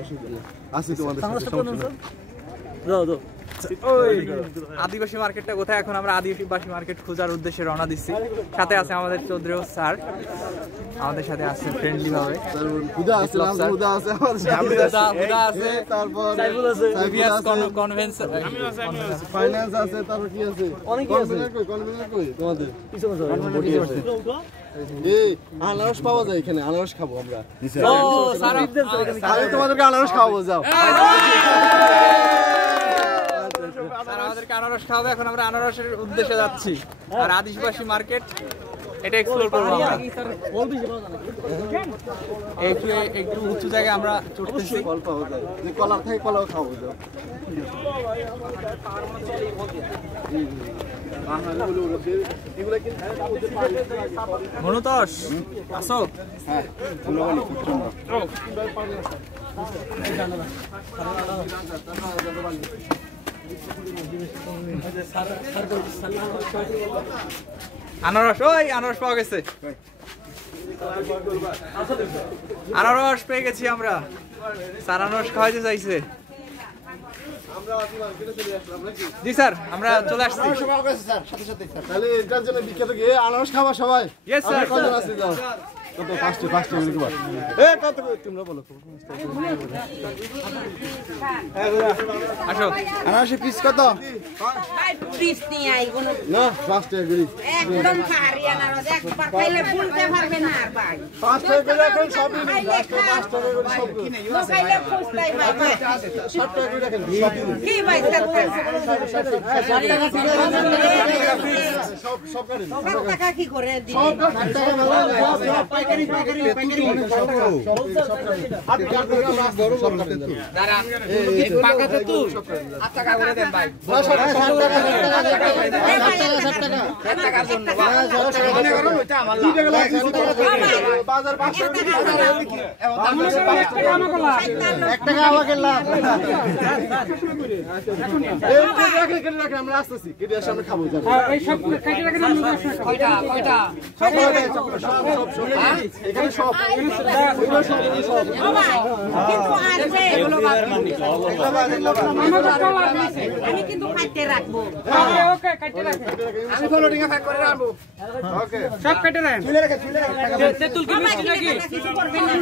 আসি তোমাদের আদিবাসী মার্কেটটা কোথায়? এখন আমরা আদিবাসী মার্কেট খোঁজার উদ্দেশ্যে রওনা দিচ্ছি। সাথে আছে আমাদের চৌধুরী স্যার, আমাদের সাথে আছে ফ্রেন্ডলি ভাবে। আনারস পাওয়া যায় এখানে, আনারস খাবো আমরা। আমি তোমাদেরকে আনারস খাওয়াবো, যাও। আমাদেরকে আনারস খাওয়াবে। এখন আমরা আনারসের উদ্দেশ্যে যাচ্ছি। আর আদিবাসী মার্কেট এটা এক্সপ্লোর করবো আমরা। একটু উঁচু জায়গায় আমরা চড়তেছি। কলা থেকে কলাও খাবো, যাও। মনুতোষ আসো। হ্যাঁ, আনারস, ওই আনারস পাওয়া গেছে। আনারস পেয়ে গেছি আমরা। স্যার আনারস খাওয়াইতে চাইছে। জি স্যার, আমরা চলে আসছি। তাহলে এটার জন্য বিখ্যাত গিয়ে আনারস খাবা সবাই। Yes sir. কত আছে, যাও। কত? 5টা মিনিট পর। কত তোমরা বলো। আসো। আনারসের পিস কত? ভাই পিস নিয়ে আইবো না। না, 5 টাকা করে। একদম খারি আনারস, একবার খাইলে ভুলতে পারবে না আর ভাই। 5 টাকা করে রাখেন, সবই নিন। 5 টাকা করে সব কিনে। খাইলে ফুসলাই ভাই। 7 টাকা করে রাখেন। কি ভাই সব কাটেন। 7 টাকা কি করে দি? সব 7 টাকা মেলা। পাইকারি সব দাঁড়ান, পাকা তো তুই 8 টাকা করে দেন ভাই। 7 টাকা। বাজার 5 টাকা আমাকে লাভ। আমরা আসতেছি, কেটে আসে আমরা খাবো। এখানে সব আমি কিন্তু খাইতে রাখবো। আমি ফলো টিঙ্গা ফ্যাক করে রাখবো। ওকে, সব কেটে নেন। চুলে রাখে। তেঁতুল কি মিষ্টি নাকি? কিছু করবেন না।